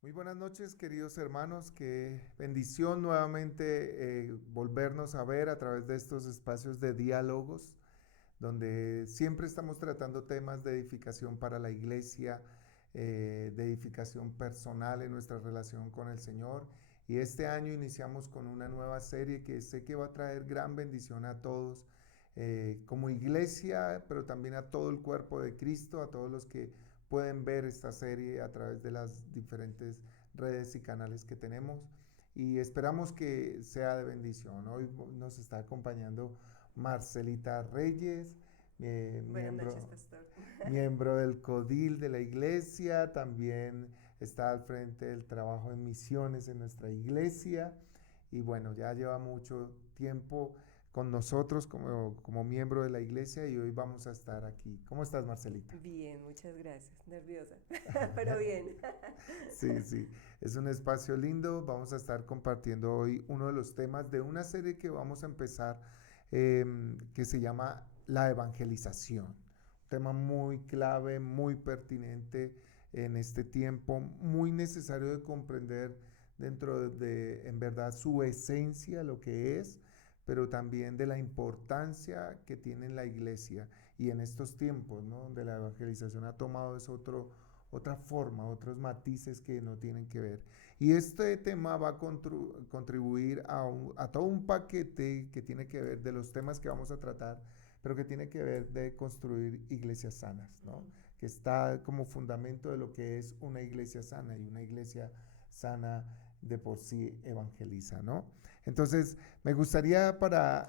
Muy buenas noches, queridos hermanos. Qué bendición nuevamente volvernos a ver a través de estos espacios de diálogos, donde siempre estamos tratando temas de edificación para la iglesia, de edificación personal en nuestra relación con el Señor. Y este año iniciamos con una nueva serie que sé que va a traer gran bendición a todos, como iglesia, pero también a todo el cuerpo de Cristo, a todos los que pueden ver esta serie a través de las diferentes redes y canales que tenemos. Y esperamos que sea de bendición. Hoy nos está acompañando Marcelita Reyes, Buenas noches, miembro, pastor. miembro del CODIL de la iglesia, también está al frente del trabajo en misiones en nuestra iglesia y bueno, ya lleva mucho tiempo con nosotros como miembro de la iglesia y hoy vamos a estar aquí. ¿Cómo estás, Marcelita? Bien, muchas gracias. Nerviosa, pero bien. Sí, sí, es un espacio lindo. Vamos a estar compartiendo hoy uno de los temas de una serie que vamos a empezar que se llama la evangelización. Un tema muy clave, muy pertinente en este tiempo, muy necesario de comprender dentro de, en verdad, su esencia, lo que es, pero también de la importancia que tiene la iglesia y en estos tiempos, ¿no? Donde la evangelización ha tomado otra forma, otros matices que no tienen que ver. Y este tema va a contribuir a todo un paquete que tiene que ver de los temas que vamos a tratar, pero que tiene que ver de construir iglesias sanas, ¿no? Que está como fundamento de lo que es una iglesia sana y una iglesia sana de por sí evangeliza, ¿no? Entonces, me gustaría para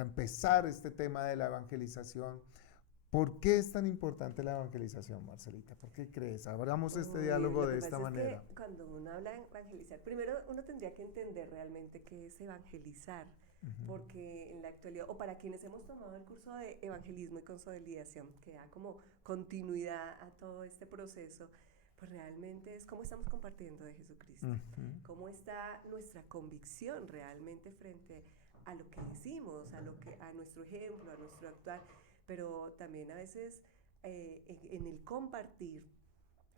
empezar este tema de la evangelización, ¿por qué es tan importante la evangelización, Marcelita? ¿Por qué crees? Abramos este Uy, diálogo lo de que esta pasa es manera. que cuando uno habla de evangelizar, primero uno tendría que entender realmente qué es evangelizar, Ujú. porque en la actualidad, o para quienes hemos tomado el curso de evangelismo y consolidación, que da como continuidad a todo este proceso, pues realmente es cómo estamos compartiendo de Jesucristo, Ujú. cómo está nuestra convicción realmente frente a lo que decimos, a nuestro ejemplo, a nuestro actuar, pero también a veces en el compartir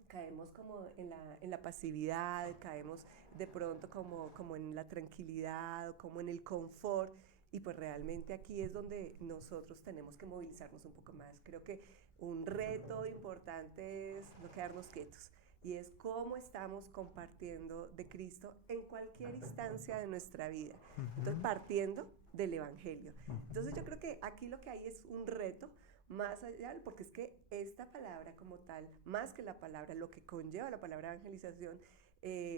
caemos como en la pasividad, caemos de pronto como en la tranquilidad, como en el confort. Y pues realmente aquí es donde nosotros tenemos que movilizarnos un poco más. Creo que un reto importante es no quedarnos quietos. Y es cómo estamos compartiendo de Cristo en cualquier instancia de nuestra vida. Entonces, Ujú. partiendo del Evangelio. Entonces, yo Ujú. creo que aquí lo que hay es un reto más allá, porque es que esta palabra como tal, más que la palabra, lo que conlleva la palabra evangelización,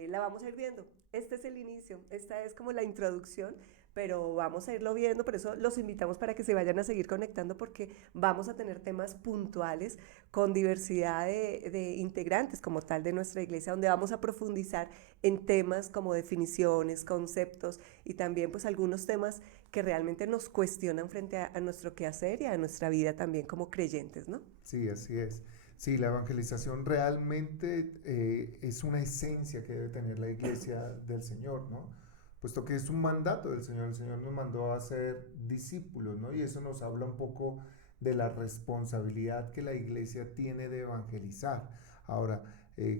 la vamos a ir viendo. Este es el inicio, esta es como la introducción, pero vamos a irlo viendo, por eso los invitamos para que se vayan a seguir conectando porque vamos a tener temas puntuales con diversidad de integrantes como tal de nuestra iglesia, donde vamos a profundizar en temas como definiciones, conceptos y también pues algunos temas que realmente nos cuestionan frente a nuestro quehacer y a nuestra vida también como creyentes, ¿no? Sí, así es. Sí, la evangelización realmente es una esencia que debe tener la iglesia del Señor, ¿no? Puesto que es un mandato del Señor. El Señor nos mandó a ser discípulos, ¿no? Y eso nos habla un poco de la responsabilidad que la iglesia tiene de evangelizar. Ahora,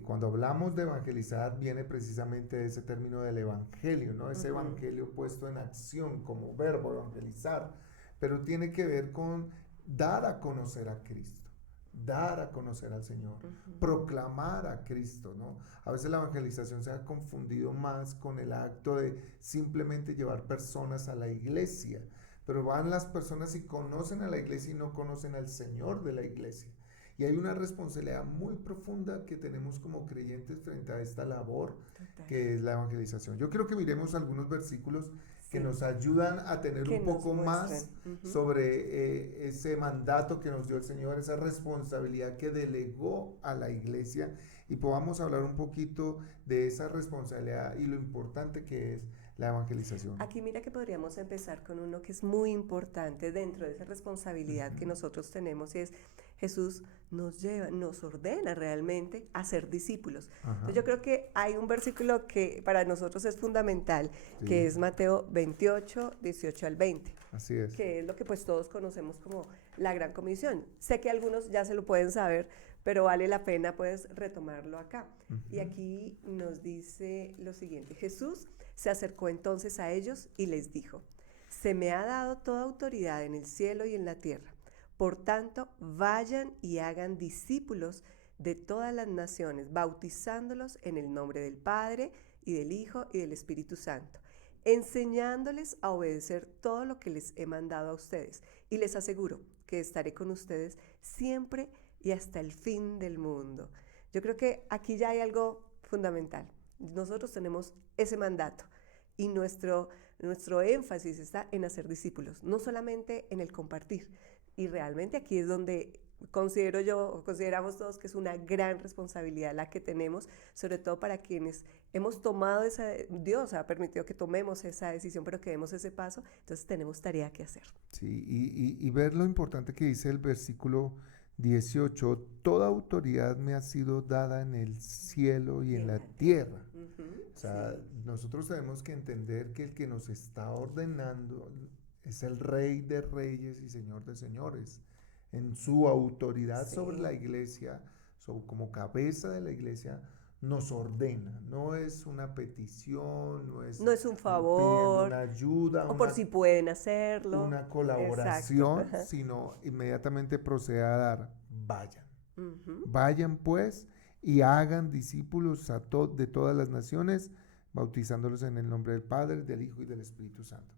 cuando hablamos de evangelizar, viene precisamente ese término del evangelio, ¿no? Uh Ese -huh. evangelio puesto en acción como verbo evangelizar, pero tiene que ver con dar a conocer a Cristo, dar a conocer al Señor, Uh -huh. proclamar a Cristo, ¿no? A veces la evangelización se ha confundido más con el acto de simplemente llevar personas a la iglesia, pero van las personas y conocen a la iglesia y no conocen al Señor de la iglesia. Y hay una responsabilidad muy profunda que tenemos como creyentes frente a esta labor Total. que es la evangelización. Yo quiero que miremos algunos versículos que Sí, nos ayudan a tener que un nos poco más muestran. Uh -huh. sobre ese mandato que nos dio el Señor, esa responsabilidad que delegó a la iglesia y podamos hablar un poquito de esa responsabilidad y lo importante que es la evangelización. Aquí mira que podríamos empezar con uno que es muy importante dentro de esa responsabilidad que Ujú. nosotros tenemos y es Jesús nos lleva, nos ordena realmente a ser discípulos. Entonces Ajá. yo creo que hay un versículo que para nosotros es fundamental, que Sí, es Mateo 28, 18 al 20, así es. que es lo que pues todos conocemos como la gran comisión. Sé que algunos ya se lo pueden saber, pero vale la pena pues retomarlo acá. Y Ujú. aquí nos dice lo siguiente: Jesús se acercó entonces a ellos y les dijo: se me ha dado toda autoridad en el cielo y en la tierra. Por tanto, vayan y hagan discípulos de todas las naciones, bautizándolos en el nombre del Padre y del Hijo y del Espíritu Santo, enseñándoles a obedecer todo lo que les he mandado a ustedes. Y les aseguro que estaré con ustedes siempre y hasta el fin del mundo. Yo creo que aquí ya hay algo fundamental. Nosotros tenemos ese mandato y nuestro énfasis está en hacer discípulos, no solamente en el compartir. Y realmente aquí es donde considero yo, o consideramos todos, que es una gran responsabilidad la que tenemos, sobre todo para quienes hemos tomado esa, Dios ha permitido que tomemos esa decisión, pero que demos ese paso, entonces tenemos tarea que hacer. Sí, y ver lo importante que dice el versículo 18: toda autoridad me ha sido dada en el cielo y Y en en la la tierra. tierra. O sea, Sí. nosotros tenemos que entender que el que nos está ordenando es el Rey de Reyes y Señor de Señores. En su autoridad sobre Sí. la iglesia, como cabeza de la iglesia, nos ordena. No es una petición, no es No es un pidiendo favor, una ayuda, o por si pueden hacerlo. una Exacto. colaboración, sino inmediatamente procede a dar: vayan. Ujú. Vayan pues y hagan discípulos de todas las naciones, bautizándolos en el nombre del Padre, del Hijo y del Espíritu Santo.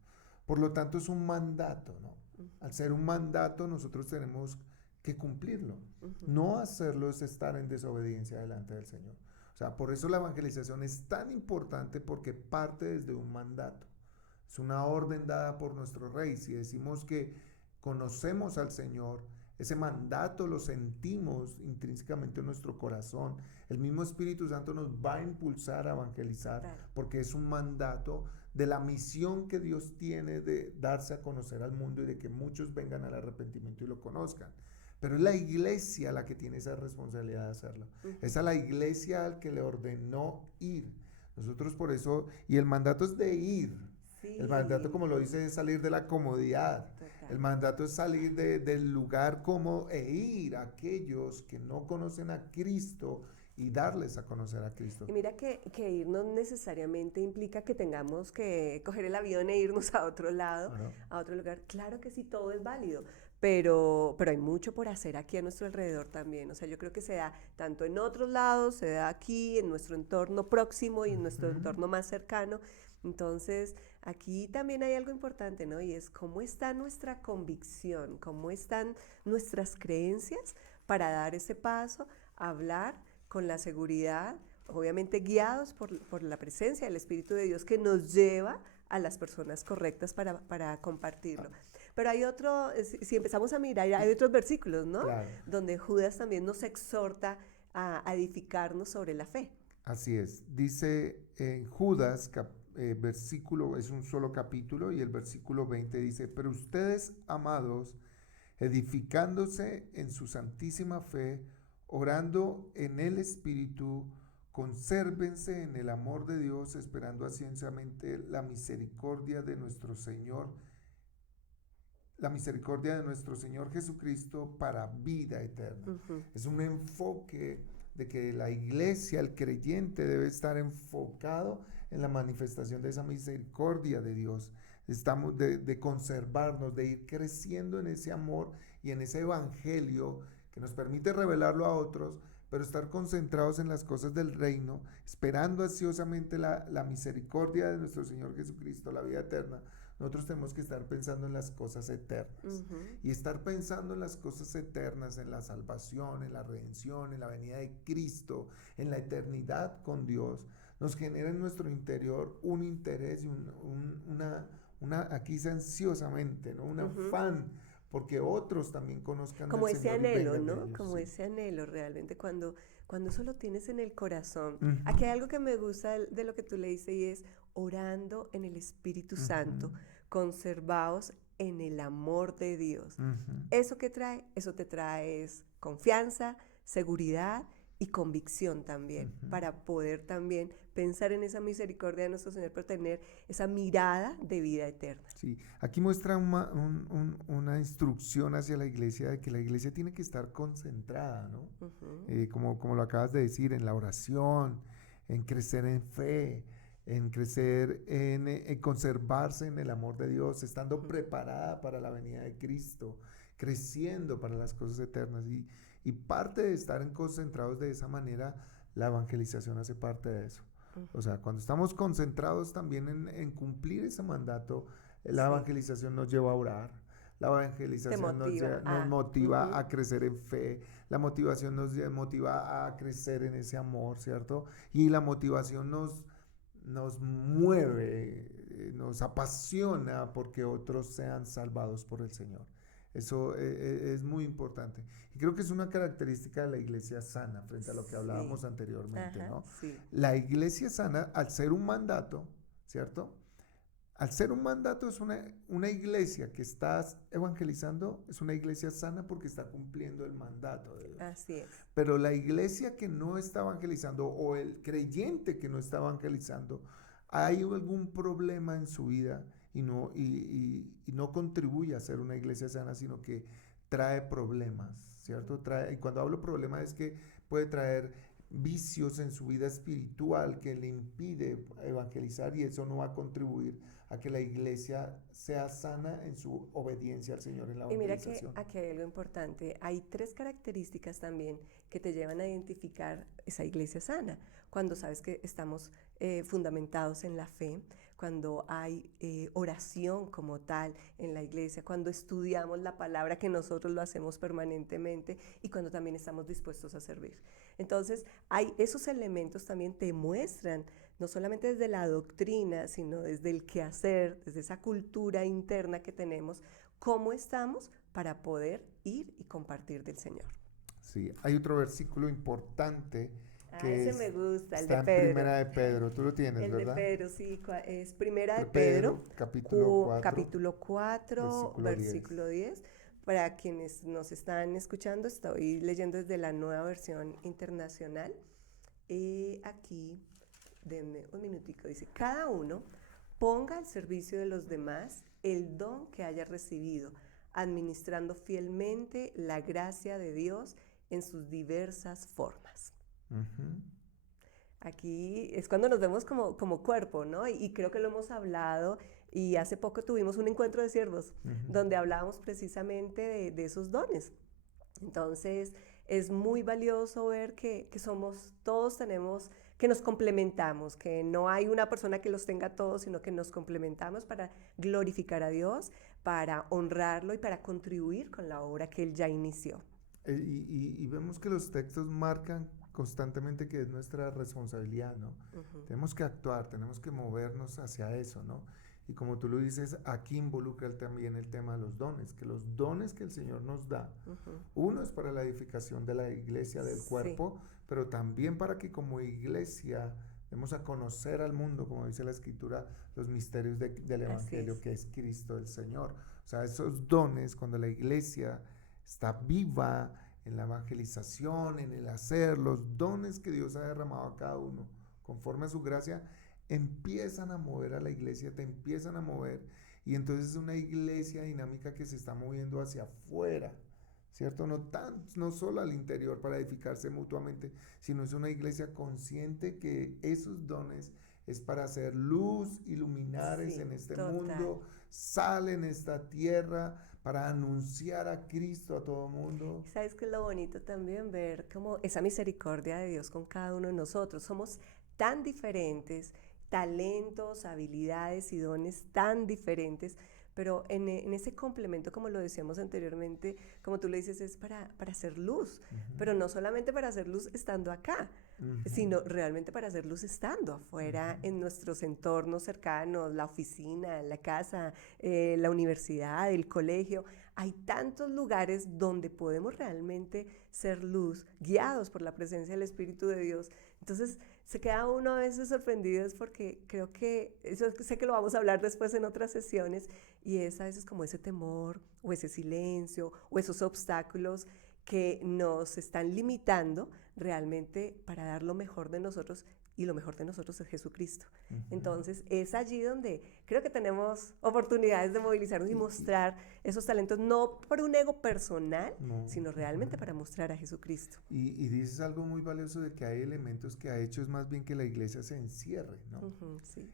Por lo tanto, es un mandato, ¿no? Al ser un mandato, nosotros tenemos que cumplirlo. Ujú. No hacerlo es estar en desobediencia delante del Señor. O sea, por eso la evangelización es tan importante, porque parte desde un mandato. Es una orden dada por nuestro Rey. Si decimos que conocemos al Señor, ese mandato lo sentimos intrínsecamente en nuestro corazón. El mismo Espíritu Santo nos va a impulsar a evangelizar, Claro. porque es un mandato de la misión que Dios tiene de darse a conocer al mundo y de que muchos vengan al arrepentimiento y lo conozcan. Pero es la iglesia la que tiene esa responsabilidad de hacerlo. Ujú. Es a la iglesia al que le ordenó ir. Nosotros por eso, y el mandato es de ir. El mandato, Sí, como lo dice, es salir de la comodidad. El total. mandato es salir del lugar cómodo e ir a aquellos que no conocen a Cristo y darles a conocer a Cristo. Y mira que ir no necesariamente implica que tengamos que coger el avión e irnos a otro lado, Bueno, a otro lugar. Claro que sí, todo es válido, pero hay mucho por hacer aquí a nuestro alrededor también. O sea, yo creo que se da tanto en otros lados, se da aquí, en nuestro entorno próximo y en nuestro ujú, entorno más cercano. Entonces, aquí también hay algo importante, ¿no? Y es cómo está nuestra convicción, cómo están nuestras creencias para dar ese paso, hablar con la seguridad, obviamente guiados por la presencia del Espíritu de Dios que nos lleva a las personas correctas para compartirlo. Pero hay otro, si empezamos a mirar, hay otros versículos, ¿no? claro, Donde Judas también nos exhorta a edificarnos sobre la fe. así es. Dice en Judas, versículo, es un solo capítulo, y el versículo 20 dice: pero ustedes, amados, edificándose en su santísima fe, orando en el Espíritu, consérvense en el amor de Dios, esperando ansiosamente la misericordia de nuestro Señor Jesucristo para vida eterna. Ujú. Es un enfoque de que la iglesia, el creyente, debe estar enfocado en la manifestación de esa misericordia de Dios. Estamos de conservarnos, de ir creciendo en ese amor y en ese evangelio que nos permite revelarlo a otros, pero estar concentrados en las cosas del reino, esperando ansiosamente la misericordia de nuestro Señor Jesucristo, la vida eterna. Nosotros tenemos que estar pensando en las cosas eternas. Ujú. Y estar pensando en las cosas eternas, en la salvación, en la redención, en la venida de Cristo, en la eternidad con Dios, nos genera en nuestro interior un interés y aquí dice ansiosamente, ¿no? Un Ujú. afán, porque otros también conozcan del Como ese Señor y anhelo, vengan de ¿no? ellos. Como Sí. ese anhelo realmente cuando eso lo tienes en el corazón. Ujú, Aquí hay algo que me gusta de lo que tú le dices y es orando en el Espíritu ujú, Santo, conservados en el amor de Dios. ujú. ¿Eso qué trae? Eso te trae es confianza, seguridad y convicción también, Ujú. para poder también pensar en esa misericordia de nuestro Señor, pero tener esa mirada de vida eterna. Sí, aquí muestra una instrucción hacia la iglesia de que la iglesia tiene que estar concentrada, ¿no? Ujú. Como lo acabas de decir, en la oración, en crecer en fe, en crecer en conservarse en el amor de Dios, estando Ujú. preparada para la venida de Cristo, creciendo para las cosas eternas. Y parte de estar concentrados de esa manera, la evangelización hace parte de eso. O Ujú. sea, cuando estamos concentrados también en cumplir ese mandato, la Sí, evangelización nos lleva a orar, la te evangelización motiva nos a... motiva ujú. a crecer en fe, la motivación motiva a crecer en ese amor, ¿cierto? Y la motivación nos mueve, nos apasiona porque otros sean salvados por el Señor. Eso es muy importante. Y creo que es una característica de la iglesia sana frente a lo que Sí, hablábamos anteriormente, ajá, ¿no? sí, La iglesia sana, al ser un mandato, ¿cierto? Al ser un mandato es una iglesia que está evangelizando, es una iglesia sana porque está cumpliendo el mandato de Dios. así es. Pero la iglesia que no está evangelizando o el creyente que no está evangelizando, hay algún problema en su vida y no contribuye a ser una iglesia sana, sino que trae problemas, ¿cierto? Y cuando hablo problemas es que puede traer vicios en su vida espiritual que le impide evangelizar y eso no va a contribuir a que la iglesia sea sana en su obediencia al Señor en la Y mira que evangelización. aquí hay algo importante. Hay tres características también que te llevan a identificar esa iglesia sana. Cuando sabes que estamos fundamentados en la fe, cuando hay oración como tal en la iglesia, cuando estudiamos la palabra, que nosotros lo hacemos permanentemente, y cuando también estamos dispuestos a servir. Entonces, hay esos elementos también te muestran, no solamente desde la doctrina, sino desde el quehacer, desde esa cultura interna que tenemos, cómo estamos para poder ir y compartir del Señor. Sí, hay otro versículo importante Ah, que ese me gusta, el de está en Pedro. Primera de Pedro. Tú lo tienes, El de ¿verdad? Pedro, sí, es Primera de Pedro, Pedro, capítulo 4, capítulo 4, versículo 10. versículo 10. Para quienes nos están escuchando, estoy leyendo desde la nueva versión internacional. Aquí, denme un minutico, dice, cada uno ponga al servicio de los demás el don que haya recibido, administrando fielmente la gracia de Dios en sus diversas formas. Ujú. Aquí es cuando nos vemos como cuerpo, ¿no? Y creo que lo hemos hablado y hace poco tuvimos un encuentro de siervos Ujú. donde hablábamos precisamente de esos dones. Entonces es muy valioso ver que somos, todos tenemos, que nos complementamos, que no hay una persona que los tenga todos, sino que nos complementamos para glorificar a Dios, para honrarlo y para contribuir con la obra que Él ya inició. Y vemos que los textos marcan constantemente que es nuestra responsabilidad, ¿no? Ujú. Tenemos que actuar, tenemos que movernos hacia eso, ¿no? Y como tú lo dices, aquí involucra también el tema de los dones, que los dones que el Señor nos da, Ujú. uno es para la edificación de la iglesia, del Sí, cuerpo, pero también para que como iglesia demos a conocer al mundo, como dice la Escritura, los misterios del así Evangelio, es. que es Cristo el Señor. O sea, esos dones, cuando la iglesia está viva en la evangelización, en el hacer, los dones que Dios ha derramado a cada uno, conforme a su gracia, empiezan a mover a la iglesia, te empiezan a mover, y entonces es una iglesia dinámica que se está moviendo hacia afuera, ¿cierto? No solo al interior para edificarse mutuamente, sino es una iglesia consciente que esos dones es para hacer luz, iluminares Sí, en este total. mundo, sal en esta tierra para anunciar a Cristo a todo mundo. ¿Sabes qué es lo bonito también? Ver como esa misericordia de Dios con cada uno de nosotros. Somos tan diferentes, talentos, habilidades y dones tan diferentes, pero en ese complemento, como lo decíamos anteriormente, como tú le dices, es para hacer luz, pero no solamente para hacer luz estando acá, Uh -huh. sino realmente para hacer luz estando Uh afuera -huh. en nuestros entornos cercanos, la oficina, la casa, la universidad, el colegio. Hay tantos lugares donde podemos realmente ser luz, guiados por la presencia del Espíritu de Dios. Entonces se queda uno a veces sorprendido porque creo que, eso sé que lo vamos a hablar después en otras sesiones, y es a veces como ese temor o ese silencio o esos obstáculos que nos están limitando realmente para dar lo mejor de nosotros, y lo mejor de nosotros es Jesucristo. Ujú. Entonces es allí donde creo que tenemos oportunidades de movilizarnos y mostrar esos talentos, no por un ego personal, No, sino realmente ujú. para mostrar a Jesucristo. Y dices algo muy valioso de que hay elementos que ha hecho es más bien que la iglesia se encierre, ¿no? Ujú, sí.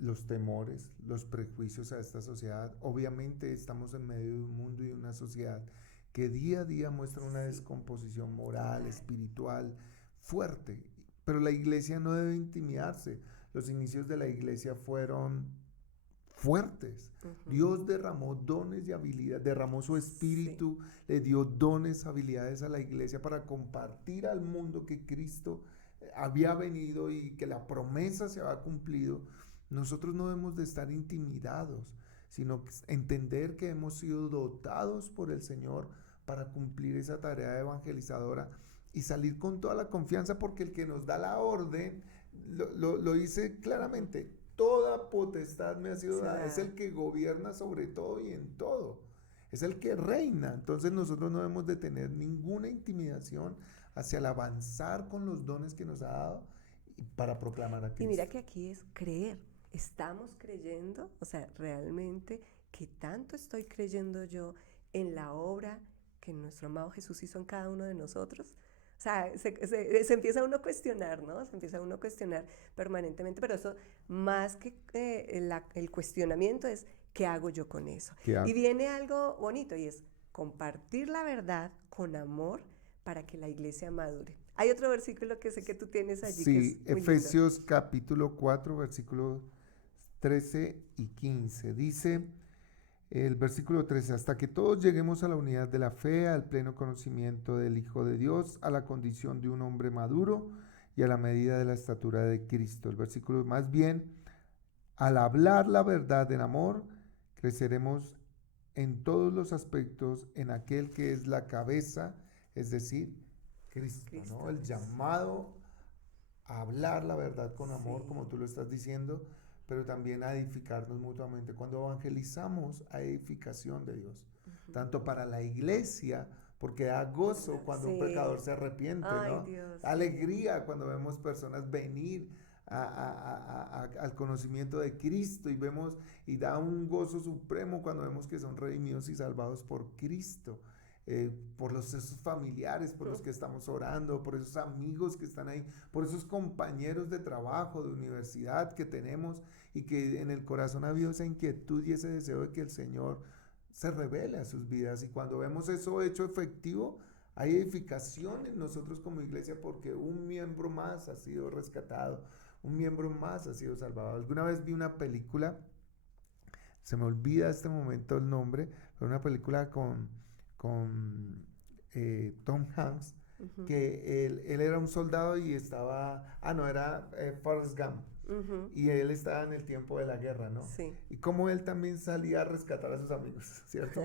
Los temores, los prejuicios a esta sociedad. Obviamente estamos en medio de un mundo y una sociedad que día a día muestra una Sí, descomposición moral, total. espiritual, fuerte. Pero la iglesia no debe intimidarse. Los inicios de la iglesia fueron fuertes. Ujú, Dios derramó dones y habilidades, derramó su sí. espíritu, le dio dones, habilidades a la iglesia para compartir al mundo que Cristo había venido y que la promesa se había cumplido. Nosotros no debemos de estar intimidados, sino entender que hemos sido dotados por el Señor para cumplir esa tarea evangelizadora y salir con toda la confianza porque el que nos da la orden lo dice Ujú, claramente. Toda potestad me ha sido se dada. Es da. el que gobierna sobre todo y en todo. Es el que reina. Entonces nosotros no debemos de tener ninguna intimidación hacia el avanzar con los dones que nos ha dado para proclamar a Y mira Cristo. que aquí es creer. Estamos creyendo, o sea, realmente, ¿qué tanto estoy creyendo yo en la obra que nuestro amado Jesús hizo en cada uno de nosotros? O sea, se empieza uno a cuestionar, ¿no? Se empieza uno a cuestionar permanentemente, pero eso, más que el cuestionamiento, es ¿qué hago yo con eso? ¿Qué Y hago? viene algo bonito y es compartir la verdad con amor para que la iglesia madure. Hay otro versículo que sé que tú tienes allí que es Sí, muy lindo. Efesios capítulo 4, versículos 13 y 15. Dice Sí, el versículo 13, hasta que todos lleguemos a la unidad de la fe, al pleno conocimiento del Hijo de Dios, a la condición de un hombre maduro y a la medida de la estatura de Cristo. El versículo más bien, al hablar la verdad en amor, creceremos en todos los aspectos en aquel que es la cabeza, es decir, Cristo, ¿no? Cristo El Jesús. llamado a hablar la verdad con amor, como Sí. tú lo estás diciendo, pero también a edificarnos mutuamente. Cuando evangelizamos, hay edificación de Dios, Ujú. tanto para la iglesia, porque da gozo cuando un pecador Sí. se arrepiente, Ay, ¿no? Dios, sí. Alegría cuando vemos personas venir al conocimiento de Cristo y vemos y da un gozo supremo cuando vemos que son redimidos y salvados por Cristo. Por esos familiares por los que estamos orando, por esos amigos que están ahí, por esos compañeros de trabajo, de universidad que tenemos y que en el corazón ha habido esa inquietud y ese deseo de que el Señor se revele a sus vidas. Y cuando vemos eso hecho efectivo, hay edificación en nosotros como iglesia porque un miembro más ha sido rescatado, un miembro más ha sido salvado. Alguna vez vi una película, se me olvida este momento el nombre, pero una película con Tom Hanks, Ujú, que él era un soldado y estaba, no, era Forrest Gump, ujú, y él estaba en el tiempo de la guerra, ¿no? sí. Y como él también salía a rescatar a sus amigos, ¿cierto?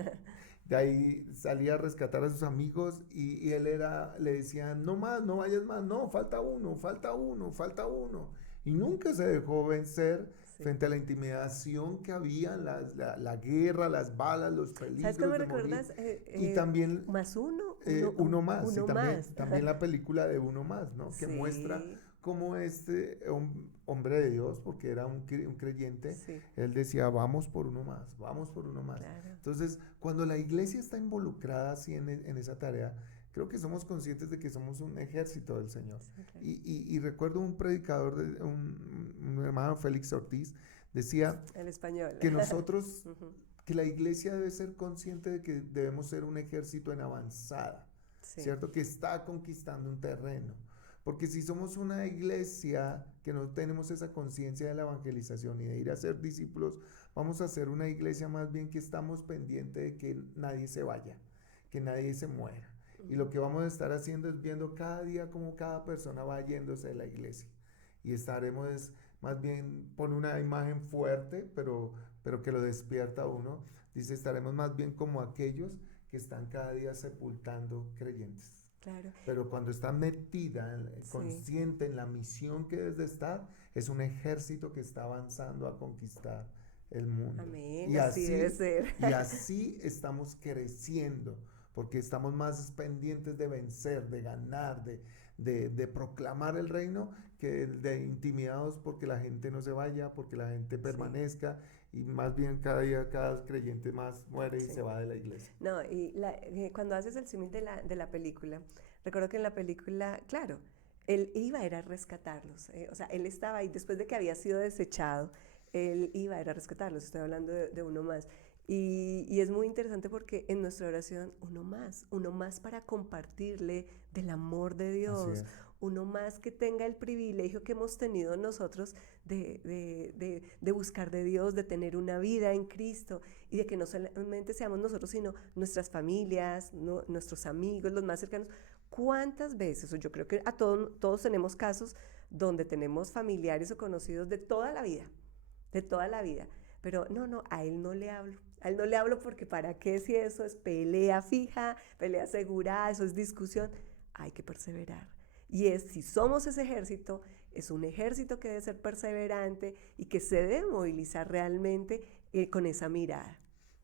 De ahí salía a rescatar a sus amigos y él le decía, no más, no vayas más, no, falta uno, falta uno, falta uno. Y nunca se dejó vencer Sí. frente a la intimidación que había, la guerra, las balas, los ¿Sabes qué peligros me de morir. recuerdas? Y también Más uno, uno, uno más, y uno también, más. también la película de Uno Más, ¿no? Que muestra Sí, cómo este hombre de Dios, porque era un creyente, sí, él decía, vamos por uno más, vamos por uno más. claro. Entonces, cuando la iglesia está involucrada así en esa tarea, creo que somos conscientes de que somos un ejército del Señor. Sí, claro. Y recuerdo un predicador, un hermano Félix Ortiz, decía El español. que nosotros, Ujú, que la iglesia debe ser consciente de que debemos ser un ejército en avanzada, sí. ¿cierto? Que está conquistando un terreno. Porque si somos una iglesia que no tenemos esa conciencia de la evangelización y de ir a ser discípulos, vamos a ser una iglesia más bien que estamos pendientes de que nadie se vaya, que nadie se muera. Y lo Ujú. que vamos a estar haciendo es viendo cada día cómo cada persona va yéndose de la iglesia. Y estaremos más bien por una imagen fuerte, pero que lo despierta a uno. Dice, estaremos más bien como aquellos que están cada día sepultando creyentes. Claro, Pero cuando está metida, sí. consciente en la misión que debe de estar, es un ejército que está avanzando a conquistar el mundo. Amén, Y así debe así, ser. y así estamos creciendo, porque estamos más pendientes de vencer, de ganar, de proclamar el reino, que de intimidados porque la gente no se vaya, porque la gente Sí, permanezca, y más bien cada día cada creyente más muere y se sí. va de la iglesia. No, y cuando haces el símil de la película, recuerdo que en la película, claro, él iba a ir a rescatarlos, o sea, él estaba ahí después de que había sido desechado, él iba a ir a rescatarlos, estoy hablando de uno más. Y es muy interesante porque en nuestra oración, uno más para compartirle del amor de Así Dios, es. uno más que tenga el privilegio que hemos tenido nosotros de buscar de Dios, de tener una vida en Cristo y de que no solamente seamos nosotros, sino nuestras familias, ¿no? Nuestros amigos, los más cercanos. ¿Cuántas veces? O yo creo que todos tenemos casos donde tenemos familiares o conocidos de toda la vida. Pero no, a él no le hablo. A él no le hablo porque para qué si eso es pelea fija, pelea segura, eso es discusión. Hay que perseverar. Y si somos ese ejército, es un ejército que debe ser perseverante y que se debe movilizar realmente con esa mirada.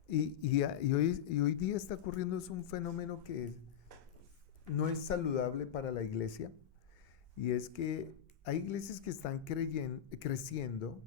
Y hoy día está ocurriendo es un fenómeno que no es saludable para la iglesia, y es que hay iglesias que están creciendo,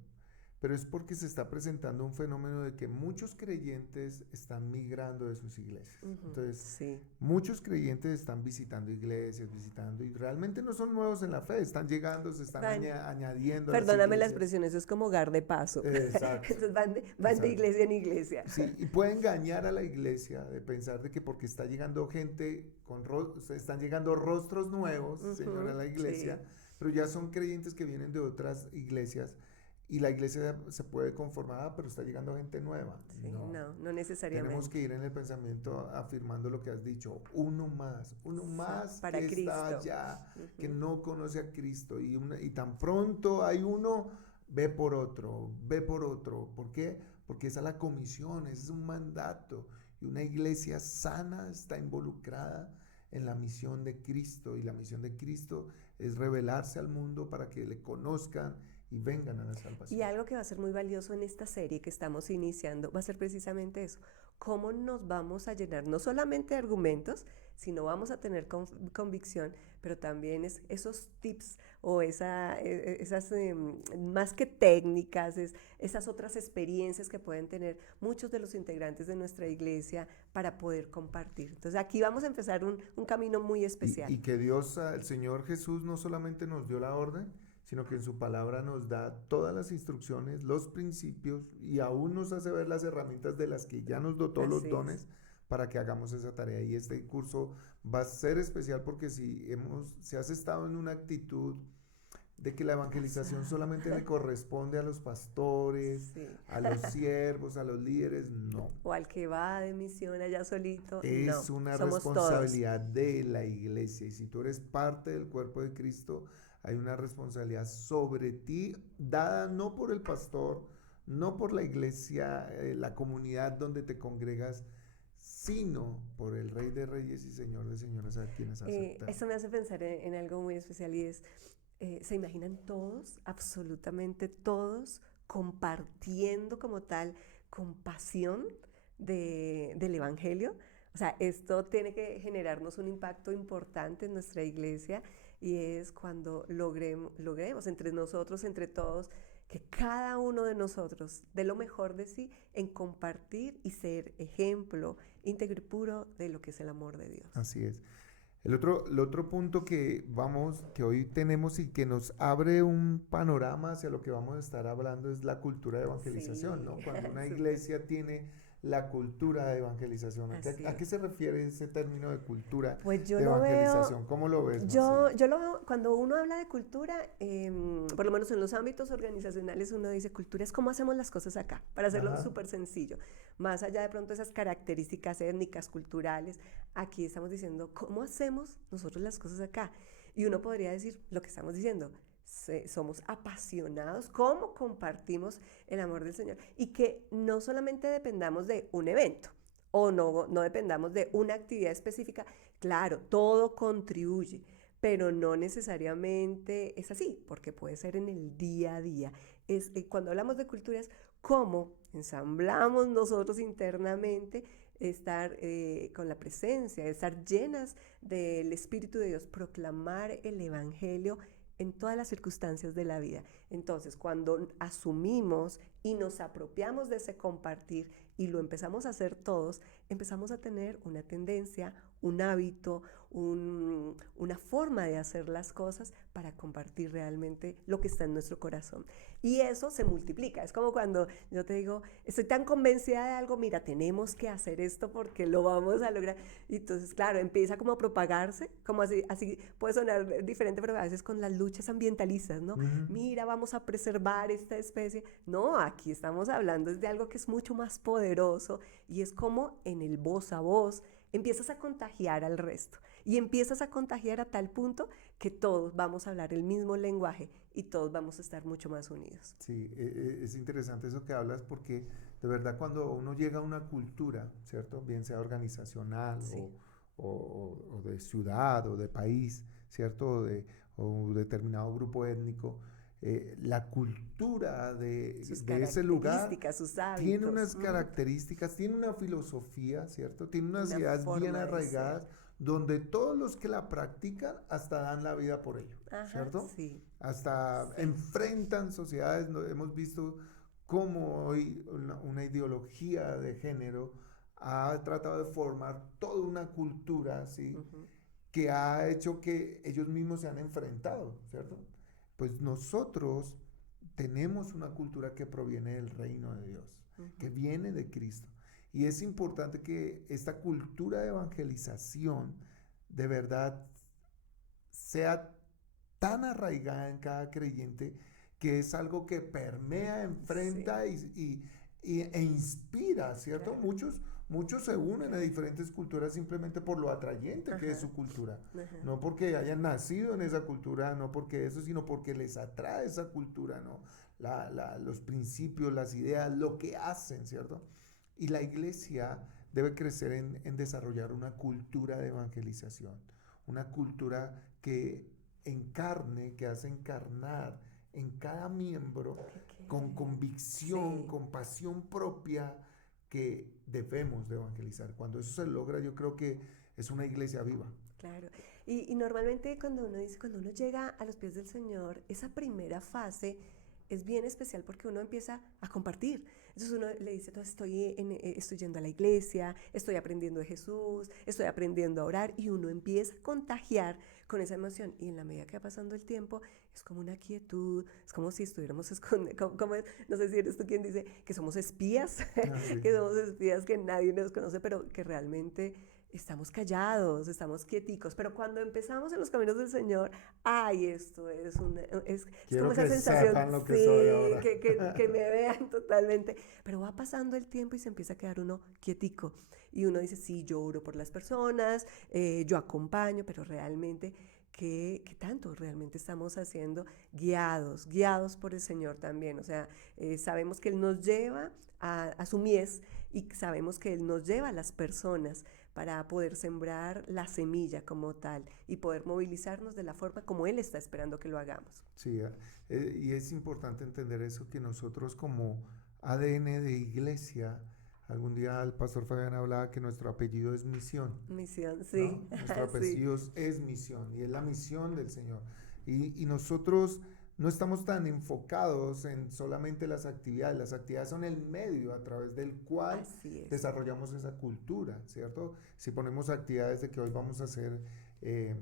pero es porque se está presentando un fenómeno de que muchos creyentes están migrando de sus iglesias. Ujú, Entonces, sí. muchos creyentes están visitando iglesias, visitando, y realmente no son nuevos en la fe, están llegando, se están Van, añadiendo a las perdóname la iglesias. expresión, eso es como hogar de paso. Exacto, Entonces van de exacto. iglesia en iglesia. Sí, y puede engañar a la iglesia de pensar de que porque está llegando gente están llegando rostros nuevos, Señor, a Ujú, la sí, iglesia, pero ya son creyentes que vienen de otras iglesias, y la iglesia se puede conformar, pero está llegando gente nueva. sí, No, no tenemos que necesariamente. ir en el pensamiento afirmando lo que has dicho, uno Sí, más que para está Cristo. allá, que Ujú. no conoce a Cristo, y tan pronto hay uno, ve por otro, ve por otro. ¿Por qué? Porque esa es la comisión, ese es un mandato, y una iglesia sana está involucrada en la misión de Cristo, y la misión de Cristo es revelarse al mundo para que le conozcan y vengan a la Y salvación. algo que va a ser muy valioso en esta serie que estamos iniciando va a ser precisamente eso, cómo nos vamos a llenar no solamente de argumentos, sino vamos a tener convicción, pero también esos tips o esas, más que técnicas, esas otras experiencias que pueden tener muchos de los integrantes de nuestra iglesia para poder compartir. Entonces aquí vamos a empezar un camino muy especial. Y que Dios, el Señor Jesús, no solamente nos dio la orden, sino que en su palabra nos da todas las instrucciones, los principios, y aún nos hace ver las herramientas de las que ya nos dotó los Así es. dones para que hagamos esa tarea. Y este curso va a ser especial porque si has estado en una actitud de que la evangelización Cansada. solamente le corresponde a los pastores, Sí. a los siervos, a los líderes, no. O al que va de misión allá solito, no, Es una somos todos. responsabilidad de la iglesia, y si tú eres parte del cuerpo de Cristo, hay una responsabilidad sobre ti dada no por el pastor, no por la iglesia, la comunidad donde te congregas, sino por el Rey de Reyes y Señor de Señores, a quienes aceptado. Eso me hace pensar en algo muy especial y es, ¿se imaginan todos, absolutamente todos, compartiendo como tal, con pasión del Evangelio? O sea, esto tiene que generarnos un impacto importante en nuestra iglesia y es cuando logremos entre nosotros, entre todos, que cada uno de nosotros dé lo mejor de sí en compartir y ser ejemplo íntegro y puro de lo que es el amor de Dios. Así es. El otro punto que hoy tenemos y que nos abre un panorama hacia lo que vamos a estar hablando es la cultura de evangelización, Sí, ¿no? Cuando una súper. iglesia tiene la cultura de evangelización, Así a qué es. se refiere ese término de cultura Pues yo de lo veo, evangelización? ¿Cómo lo ves, Marcela? yo lo veo, cuando uno habla de cultura, por lo menos en los ámbitos organizacionales, uno dice cultura es cómo hacemos las cosas acá, para hacerlo Ajá. súper sencillo. Más allá de pronto esas características étnicas, culturales, aquí estamos diciendo cómo hacemos nosotros las cosas acá. Y uno podría decir lo que estamos diciendo, somos apasionados, cómo compartimos el amor del Señor y que no solamente dependamos de un evento o no dependamos de una actividad específica, claro, todo contribuye, pero no necesariamente es así, porque puede ser en el día a día. Cuando hablamos de cultura es cómo ensamblamos nosotros internamente estar con la presencia, estar llenas del Espíritu de Dios, proclamar el Evangelio en todas las circunstancias de la vida. Entonces, cuando asumimos y nos apropiamos de ese compartir y lo empezamos a hacer todos, empezamos a tener una tendencia, un hábito, una forma de hacer las cosas para compartir realmente lo que está en nuestro corazón. Y eso se multiplica. Es como cuando yo te digo, estoy tan convencida de algo, mira, tenemos que hacer esto porque lo vamos a lograr. Y entonces, claro, empieza como a propagarse, como así puede sonar diferente, pero a veces con las luchas ambientalistas, ¿no? Ujú. Mira, vamos a preservar esta especie. No, aquí estamos hablando de algo que es mucho más poderoso y es como en el voz a voz empiezas a contagiar al resto y empiezas a contagiar a tal punto que todos vamos a hablar el mismo lenguaje y todos vamos a estar mucho más unidos. Sí, es interesante eso que hablas porque de verdad cuando uno llega a una cultura, ¿cierto? Bien sea organizacional Sí, o de ciudad o de país, ¿cierto? O determinado grupo étnico, la cultura sus de ese lugar características, sus tiene hábitos, unas características, tiene una filosofía, ¿cierto? Tiene unas una ideas bien forma de ser. arraigadas donde todos los que la practican hasta dan la vida por ello, Ajá, ¿cierto? sí, Hasta sí. enfrentan sociedades, hemos visto cómo hoy una ideología de género ha tratado de formar toda una cultura, ¿sí? Ujú, Que ha hecho que ellos mismos se han enfrentado, ¿cierto? Pues nosotros tenemos una cultura que proviene del reino de Dios, que ujú. viene de Cristo. Y es importante que esta cultura de evangelización de verdad sea tan arraigada en cada creyente que es algo que permea, Sí, enfrenta e inspira, ¿cierto? claro. Muchos se unen a diferentes culturas simplemente por lo atrayente que es Ajá, su cultura. ajá. No porque hayan nacido en esa cultura, no porque eso, sino porque les atrae esa cultura, ¿no? Los principios, las ideas, lo que hacen, ¿cierto? Y la iglesia debe crecer en desarrollar una cultura de evangelización, una cultura que encarne, que hace encarnar en cada miembro con convicción, Sí, con pasión propia que debemos de evangelizar. Cuando eso se logra, yo creo que es una iglesia viva. claro. Y normalmente cuando uno dice, cuando uno llega a los pies del Señor, esa primera fase es bien especial porque uno empieza a compartir. Entonces uno le dice, "No, estoy yendo a la iglesia, estoy aprendiendo de Jesús, estoy aprendiendo a orar", y uno empieza a contagiar con esa emoción. Y en la medida que va pasando el tiempo, es como una quietud, es como si estuviéramos escondidos, no sé si eres tú quien dice que somos espías, Ah, sí. que somos espías que nadie nos conoce, pero que realmente estamos callados, estamos quieticos, pero cuando empezamos en los caminos del Señor, ay, esto es como Quiero esa que sensación, sepan lo que soy sí, ahora. que me vean totalmente, pero va pasando el tiempo y se empieza a quedar uno quietico, y uno dice, sí, yo oro por las personas, yo acompaño, pero realmente, ¿qué tanto realmente estamos haciendo guiados por el Señor también? O sea, sabemos que Él nos lleva a su mies y sabemos que Él nos lleva a las personas para poder sembrar la semilla como tal y poder movilizarnos de la forma como Él está esperando que lo hagamos. Sí, y es importante entender eso, que nosotros como ADN de iglesia, algún día el pastor Fabián hablaba que nuestro apellido es misión, Misión, ¿no? sí, Nuestro sí, apellido es misión y es la misión del Señor. Y nosotros no estamos tan enfocados en solamente las actividades son el medio a través del cual así es. desarrollamos esa cultura, ¿cierto? Si ponemos actividades de que hoy vamos a hacer eh,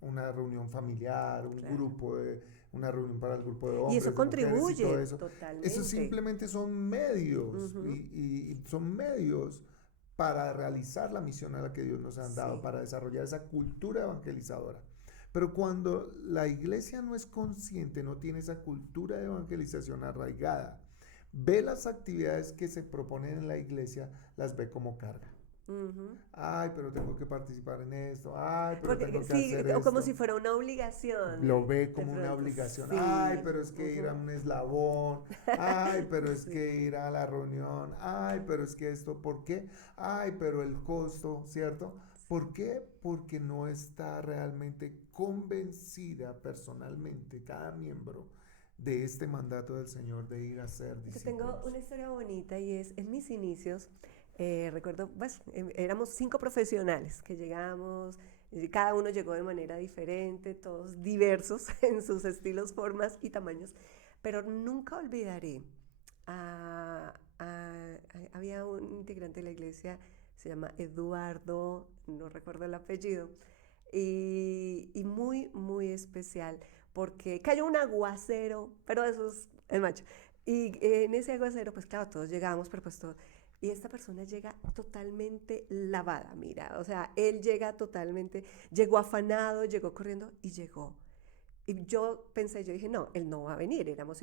una reunión familiar, Claro. una reunión para el grupo de Y eso hombres, de mujeres y todo contribuye eso totalmente. simplemente son medios Ujú, y son medios para realizar la misión a la que Dios nos ha dado, sí, para desarrollar esa cultura evangelizadora. Pero cuando la iglesia no es consciente, no tiene esa cultura de evangelización arraigada, ve las actividades que se proponen en la iglesia, las ve como carga. ujú. Ay, pero tengo que participar en esto. Ay, pero Porque tengo que sí, hacer o como esto. si fuera una obligación, Lo ve de como una pronto, obligación. Ay, sí. pero es que ir a Ujú. un eslabón. Ay, pero es Sí, que ir a la reunión. Ay, pero es que esto, ¿por qué? Ay, pero el costo, ¿cierto? ¿Por qué? Porque no está realmente convencida personalmente cada miembro de este mandato del Señor de ir a ser yo tengo discípulos. una historia bonita y es en mis inicios. Recuerdo, pues, éramos 5 profesionales que llegamos, cada uno llegó de manera diferente, todos diversos en sus estilos, formas y tamaños, pero nunca olvidaré, había un integrante de la iglesia, se llama Eduardo, no recuerdo el apellido, y muy, muy especial, porque cayó un aguacero, pero eso es el macho. Y en ese aguacero, pues claro, todos llegamos, pero pues todos, y esta persona llega totalmente lavada, mira, o sea, él llega totalmente, llegó afanado, llegó corriendo y llegó. Y yo pensé, yo dije, no, él no va a venir, éramos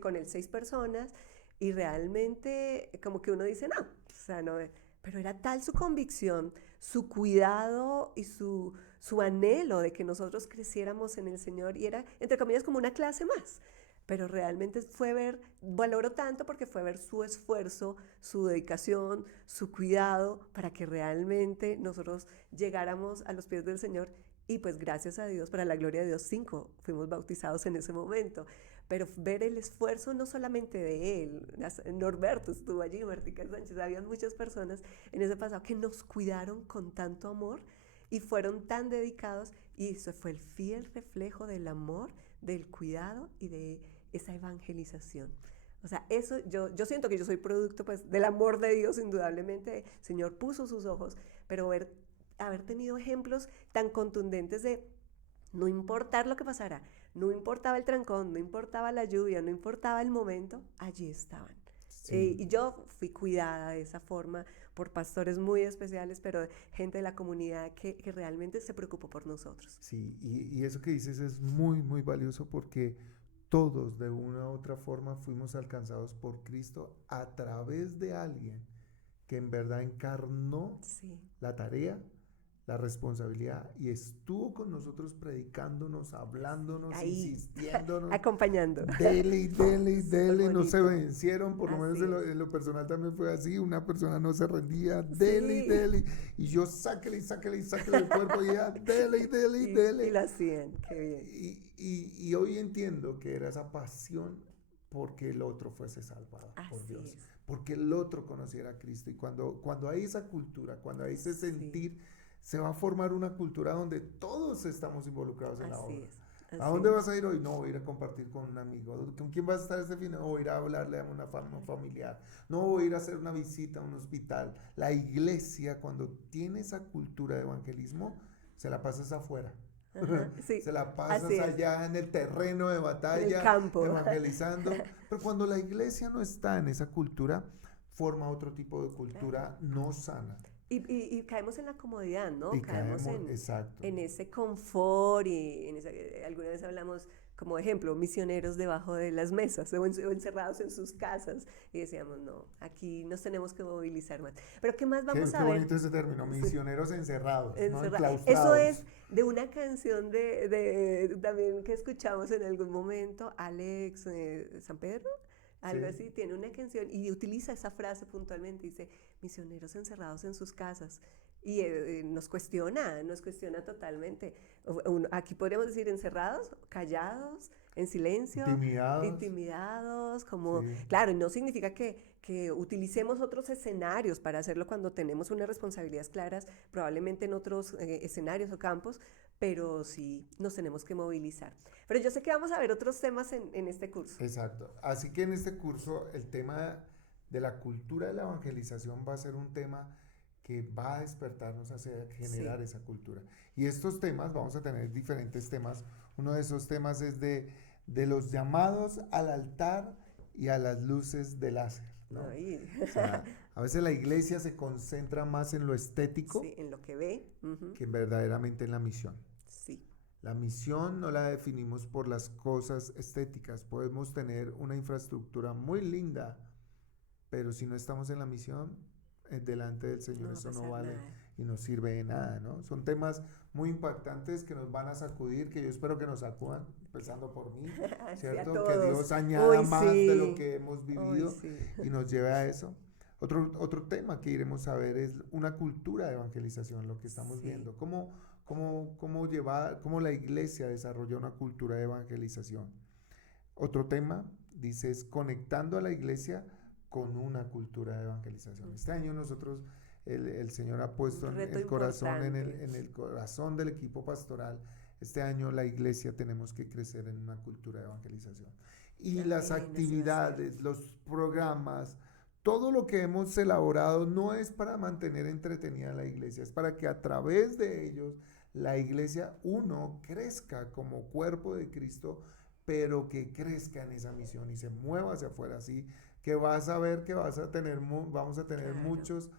con él 6 personas y realmente como que uno dice, no, o sea, no, pero era tal su convicción, su cuidado y su anhelo de que nosotros creciéramos en el Señor y era, entre comillas, como una clase más. Pero realmente fue ver, valoro tanto porque fue ver su esfuerzo, su dedicación, su cuidado para que realmente nosotros llegáramos a los pies del Señor y pues gracias a Dios, para la gloria de Dios, 5 fuimos bautizados en ese momento. Pero ver el esfuerzo no solamente de él, Norberto estuvo allí, Martica Sánchez, había muchas personas en ese pasado que nos cuidaron con tanto amor y fueron tan dedicados y eso fue el fiel reflejo del amor, del cuidado y de esa evangelización. O sea, eso yo siento que yo soy producto pues del amor de Dios, indudablemente. El Señor puso sus ojos, pero haber tenido ejemplos tan contundentes de no importar lo que pasara, no importaba el trancón, no importaba la lluvia, no importaba el momento, allí estaban. Sí, Y yo fui cuidada de esa forma por pastores muy especiales, pero gente de la comunidad que realmente se preocupó por nosotros. sí, y eso que dices es muy, muy valioso porque todos de una u otra forma fuimos alcanzados por Cristo a través de alguien que en verdad encarnó Sí. la tarea, la responsabilidad y estuvo con nosotros predicándonos, hablándonos, Ahí, insistiéndonos. acompañando. Dele y dele y Súper dele, no se bonito. vencieron, por lo menos Así es. en lo personal también fue así, una persona no se rendía, dele y Sí. dele, y yo sáquele y sáquele y sáquele del cuerpo y ella, dele y dele y Y dele. lo hacían, qué bien. Y hoy entiendo que era esa pasión porque el otro fuese salvado por Así Dios, es. porque el otro conociera a Cristo. Y cuando hay esa cultura, cuando hay ese Sí, sentir, se va a formar una cultura donde todos estamos involucrados en la así obra. es. ¿A Así dónde es. vas a ir hoy? No, voy a ir a compartir con un amigo. ¿Con quién vas a estar este fin? No, voy a ir a hablarle a un familiar. No, voy a ir a hacer una visita a un hospital. La iglesia, cuando tiene esa cultura de evangelismo, se la pasas afuera. Ajá, sí, Se la así pasas es. allá en el terreno de En el batalla, campo. evangelizando. Pero cuando la iglesia no está en esa cultura, forma otro tipo de Claro. cultura no sana. Y caemos en la comodidad, ¿no? Y Caemos caemos, exacto. en ese confort y alguna vez hablamos como ejemplo, misioneros debajo de las mesas o encerrados en sus casas y decíamos, no, aquí nos tenemos que movilizar más. Pero ¿qué más Qué, vamos qué a ver? bonito ese término, misioneros encerrados, ¿no? Eso Enclaustrados. es de una canción también que escuchamos en algún momento, Alex San Pedro, algo Sí, así, tiene una canción y utiliza esa frase puntualmente, dice, misioneros encerrados en sus casas. Y nos cuestiona totalmente. Aquí podríamos decir encerrados, callados, en silencio, intimidados. intimidados, como, Sí, claro, y no significa que utilicemos otros escenarios para hacerlo cuando tenemos unas responsabilidades claras, probablemente en otros escenarios o campos, pero sí nos tenemos que movilizar. Pero yo sé que vamos a ver otros temas en este curso. exacto. Así que en este curso el tema de la cultura de la evangelización va a ser un tema que va a despertarnos hacia Sí, generar esa cultura. Y estos temas, vamos a tener diferentes temas. Uno de esos temas es de los llamados al altar y a las luces de láser, ¿no? ahí, O sea, a veces la iglesia se concentra más en lo estético sí, en lo que ve, ujú, que verdaderamente en la misión. sí, La misión no la definimos por las cosas estéticas. Podemos tener una infraestructura muy linda, pero si no estamos en la misión, delante del no Señor va a eso no pasar vale nada. y no sirve de nada, ¿no? Son temas muy impactantes que nos van a sacudir, que yo espero que nos sacudan, empezando por mí, Sí, a ¿cierto? Que todos. Dios añada Uy, más de lo sí, que hemos uy, vivido sí. y nos lleve a eso. Otro tema que iremos a ver es una cultura de evangelización, lo que estamos Sí, viendo. Cómo la iglesia desarrolla una cultura de evangelización? Otro tema, dice, es conectando a la iglesia con una cultura de evangelización. Este año nosotros, el Señor ha puesto Un en reto el corazón, importante. en el corazón del equipo pastoral, este año la iglesia tenemos que crecer en una cultura de evangelización. Y las Amén, así va a ser. actividades, los programas, todo lo que hemos elaborado no es para mantener entretenida a la iglesia, es para que a través de ellos la iglesia, uno, crezca como cuerpo de Cristo, pero que crezca en esa misión y se mueva hacia afuera, así que vas a ver que vamos a tener Claro, muchos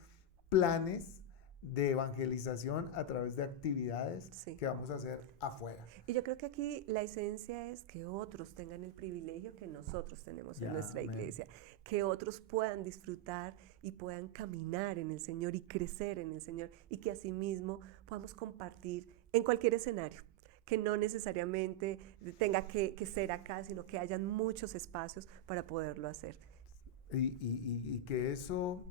planes de evangelización a través de actividades sí. que vamos a hacer afuera. Y yo creo que aquí la esencia es que otros tengan el privilegio que nosotros tenemos en Ya, nuestra amén. iglesia, que otros puedan disfrutar y puedan caminar en el Señor y crecer en el Señor y que asimismo podamos compartir en cualquier escenario, que no necesariamente tenga que ser acá, sino que hayan muchos espacios para poderlo hacer. Y que eso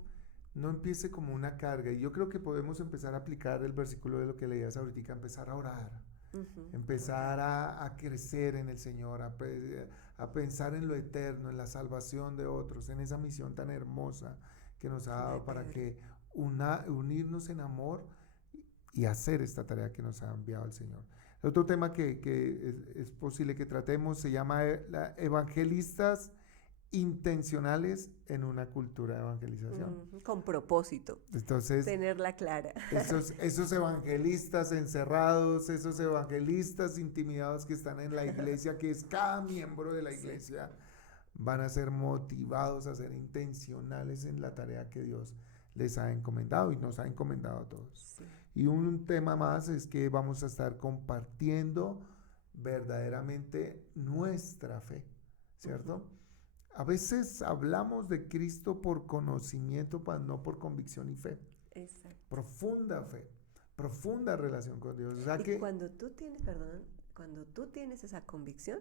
no empiece como una carga. Y yo creo que podemos empezar a aplicar el versículo de lo que leías ahorita, empezar a orar, Ujú, total. empezar a crecer en el Señor, a pensar en lo eterno, en la salvación de otros, en esa misión tan hermosa que nos ha La de dado para Pedro. que unirnos en amor y hacer esta tarea que nos ha enviado el Señor. El otro tema que es posible que tratemos se llama evangelistas intencionales en una cultura de evangelización. Con propósito, Entonces, tenerla clara. esos evangelistas encerrados, esos evangelistas intimidados que están en la iglesia, que es cada miembro de la Sí, iglesia, van a ser motivados a ser intencionales en la tarea que Dios les ha encomendado y nos ha encomendado a todos. sí. Y un tema más es que vamos a estar compartiendo verdaderamente nuestra fe, Ujú, ¿cierto? A veces hablamos de Cristo por conocimiento, no por convicción y fe. exacto. Profunda fe, profunda relación con Dios. O sea Y que, cuando tú tienes, perdón, cuando tú tienes esa convicción,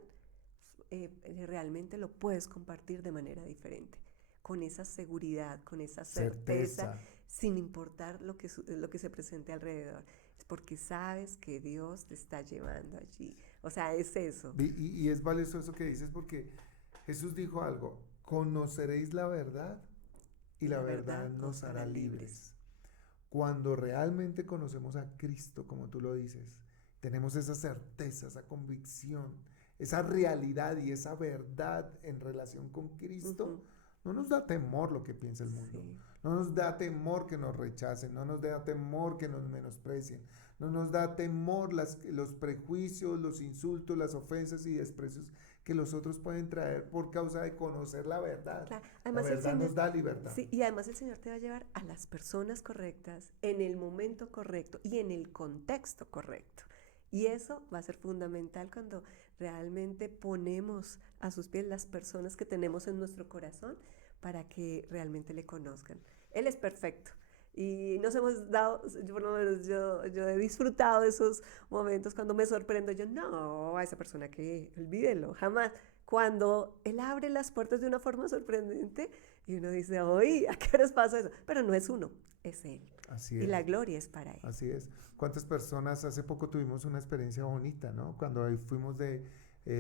realmente lo puedes compartir de manera diferente, con esa seguridad, con esa certeza, certeza. sin importar lo que se presente alrededor. Es porque sabes que Dios te está llevando allí. O sea, es eso. Y es valioso eso que dices porque Jesús dijo algo, conoceréis la verdad y Y la la verdad verdad nos os hará hará libres. libres. Cuando realmente conocemos a Cristo, como tú lo dices, tenemos esa certeza, esa convicción, esa realidad y esa verdad en relación con Cristo, Ujú, no nos da temor lo que piensa el mundo. sí, No nos da temor que nos rechacen, no nos da temor que nos menosprecien, no nos da temor los prejuicios, los insultos, las ofensas y desprecios que los otros pueden traer por causa de conocer la verdad. claro. La Además el verdad Señor, nos da libertad. sí, y además el Señor te va a llevar a las personas correctas, en el momento correcto y en el contexto correcto. Y eso va a ser fundamental cuando realmente ponemos a sus pies las personas que tenemos en nuestro corazón para que realmente le conozcan. Él es perfecto. Y nos hemos dado, por lo menos yo he disfrutado de esos momentos cuando me sorprendo. Yo, no, a esa persona que olvídelo, jamás. Cuando él abre las puertas de una forma sorprendente y uno dice, oye, ¿a qué horas pasa eso? Pero no es uno, es él. Así Y es. la gloria es para él. Así es. ¿Cuántas personas hace poco tuvimos una experiencia bonita, ¿no? Cuando ahí fuimos de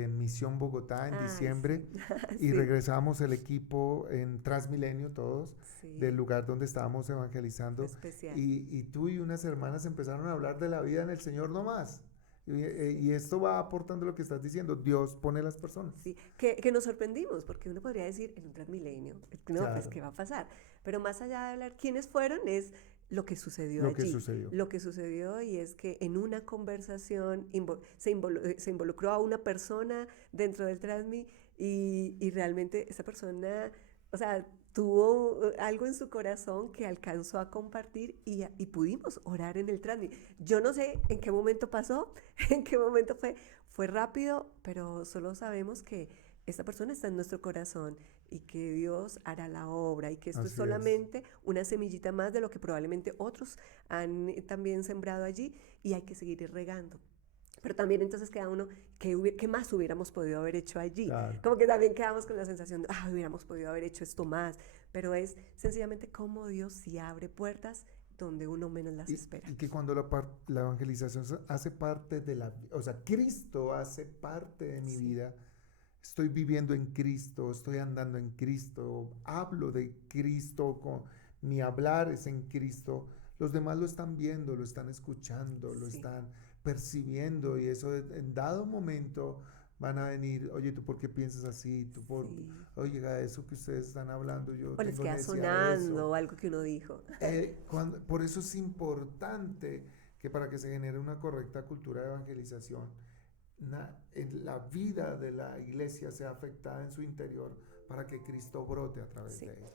Misión Bogotá en Ay, diciembre sí, y sí, regresamos el equipo en Transmilenio todos del sí, lugar donde estábamos fue evangelizando especial. y tú y unas hermanas empezaron a hablar de la vida en el Señor nomás. Y esto va aportando lo que estás diciendo. Dios pone las personas. Sí, que nos sorprendimos, porque uno podría decir en un Transmilenio, no, pues Claro, ¿qué va a pasar? Pero más allá de hablar quiénes fueron, es lo que sucedió lo que allí. sucedió. Lo que sucedió y es que en una conversación se involucró a una persona dentro del Transmi y realmente esa persona, o sea, tuvo algo en su corazón que alcanzó a compartir y pudimos orar en el Transmi. Yo no sé en qué momento pasó, en qué momento fue rápido, pero solo sabemos que esta persona está en nuestro corazón y que Dios hará la obra y que esto es Así es. solamente una semillita más de lo que probablemente otros han también sembrado allí y hay que seguir regando. Pero también entonces queda uno, ¿qué más hubiéramos podido haber hecho allí? Claro. Como que también quedamos con la sensación de, hubiéramos podido haber hecho esto más, pero es sencillamente como Dios sí abre puertas donde uno menos las espera. Y que cuando la evangelización hace parte de o sea, Cristo hace parte de mi Sí, vida, estoy viviendo en Cristo, estoy andando en Cristo, hablo de Cristo, mi hablar es en Cristo, los demás lo están viendo, lo están escuchando, lo Sí, están percibiendo y eso en dado momento van a venir, oye, ¿tú por qué piensas así? sí. Oye, eso que ustedes están hablando, yo O les tengo queda necesidad de eso. sonando algo que uno dijo. Por eso es importante que para que se genere una correcta cultura de evangelización, en la vida de la iglesia sea afectada en su interior para que Cristo brote a través de Sí. ella.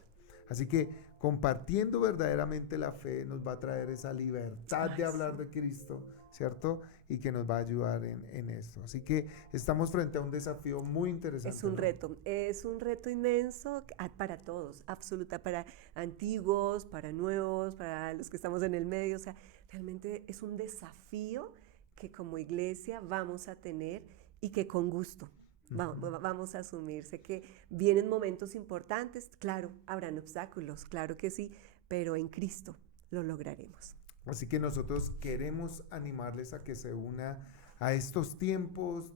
Así que compartiendo verdaderamente la fe nos va a traer esa libertad de Ay, hablar sí. de Cristo, ¿cierto? Y que nos va a ayudar en esto. Así que estamos frente a un desafío muy interesante, ¿no? Es un reto inmenso para todos, absoluta, para antiguos, para nuevos, para los que estamos en el medio, o sea, realmente es un desafío que como iglesia vamos a tener y que con gusto Ujú. vamos a asumir. Sé que vienen momentos importantes, claro, habrán obstáculos, claro que sí, pero en Cristo lo lograremos. Así que nosotros queremos animarles a que se una a estos tiempos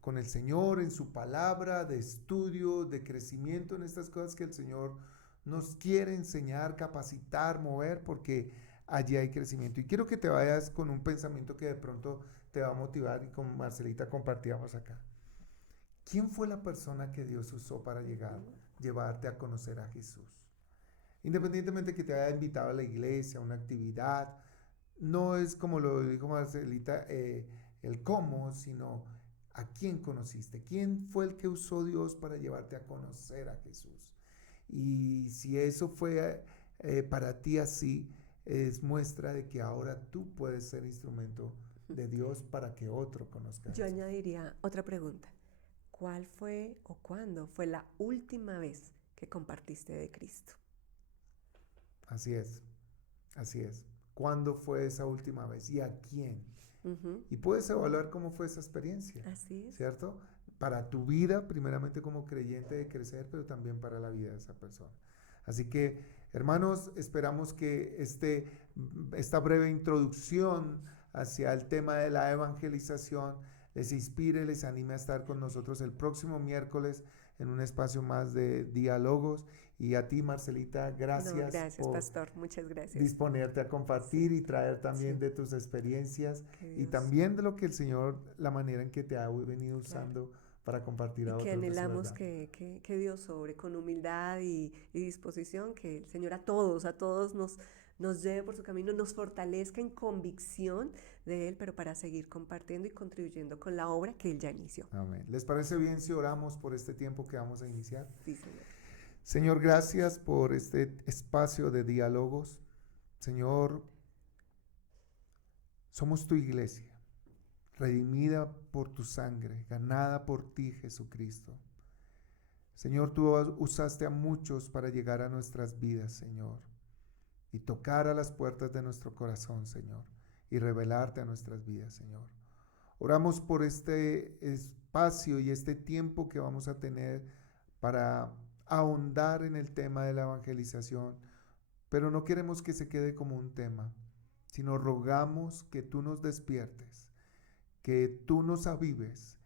con el Señor en su palabra, de estudio, de crecimiento en estas cosas que el Señor nos quiere enseñar, capacitar, mover, porque allí hay crecimiento. Y quiero que te vayas con un pensamiento que de pronto te va a motivar y con Marcelita compartíamos acá. ¿Quién fue la persona que Dios usó para Ujú. llevarte a conocer a Jesús? Independientemente que te haya invitado a la iglesia, a una actividad, no es como lo dijo Marcelita, el cómo, sino a quién conociste, quién fue el que usó Dios para llevarte a conocer a Jesús. Y si eso fue para ti así, es muestra de que ahora tú puedes ser instrumento de Dios para que otro conozca a Yo Jesús. añadiría otra pregunta. ¿Cuál fue o cuándo fue la última vez que compartiste de Cristo? Así es, así es. ¿Cuándo fue esa última vez y a quién? Ujú. Y puedes evaluar cómo fue esa experiencia, Así es. ¿cierto? Para tu vida, primeramente como creyente de crecer, pero también para la vida de esa persona. Así que, hermanos, esperamos que esta breve introducción hacia el tema de la evangelización les inspire, les anime a estar con Amén. nosotros el próximo miércoles en un espacio más de diálogos. Y a ti, Marcelita, No, gracias gracias, por pastor. Muchas gracias. disponerte a Sí, compartir y traer también sí. de tus experiencias Que y Dios, también de lo que el Señor, la manera en que te ha venido claro. usando para compartir Y a que otros de su anhelamos verdad. que Dios sobre con humildad y disposición, que el Señor a todos nos lleve por su camino, nos fortalezca en convicción de Él, pero para seguir compartiendo y contribuyendo con la obra que Él ya inició. Amén. ¿Les parece bien si oramos por este tiempo que vamos a iniciar? Sí, Señor. Señor, gracias por este espacio de diálogos. Señor, somos tu iglesia, redimida por tu sangre, ganada por ti, Jesucristo. Señor, tú usaste a muchos para llegar a nuestras vidas, Señor, y tocar a las puertas de nuestro corazón, Señor, y revelarte a nuestras vidas, Señor. Oramos por este espacio y este tiempo que vamos a tener para ahondar en el tema de la evangelización, pero no queremos que se quede como un tema, sino rogamos que tú nos despiertes, que tú nos avives,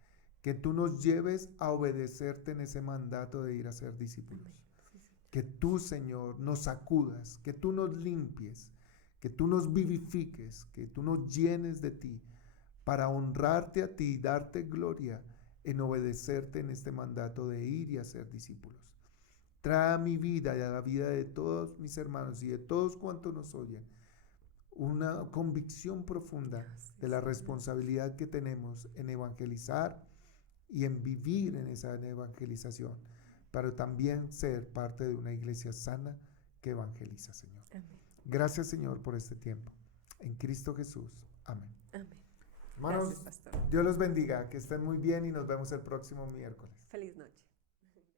que tú nos lleves a obedecerte en ese mandato de ir a ser discípulos. Amén. Sí, Señor. Que tú, Señor, nos sacudas, que tú nos limpies, que tú nos vivifiques, que tú nos llenes de ti para honrarte a ti y darte gloria en obedecerte en este mandato de ir y hacer discípulos. Trae a mi vida y a la vida de todos mis hermanos y de todos cuantos nos oyen una convicción profunda de la Gracias, Señor. responsabilidad que tenemos en evangelizar y en vivir en esa evangelización, pero también ser parte de una iglesia sana que evangeliza, Señor. Amén. Gracias, Señor, por este tiempo. En Cristo Jesús. Amén. Amén. Gracias, Hermanos, pastor. Dios los bendiga, que estén muy bien y nos vemos el próximo miércoles. Feliz noche.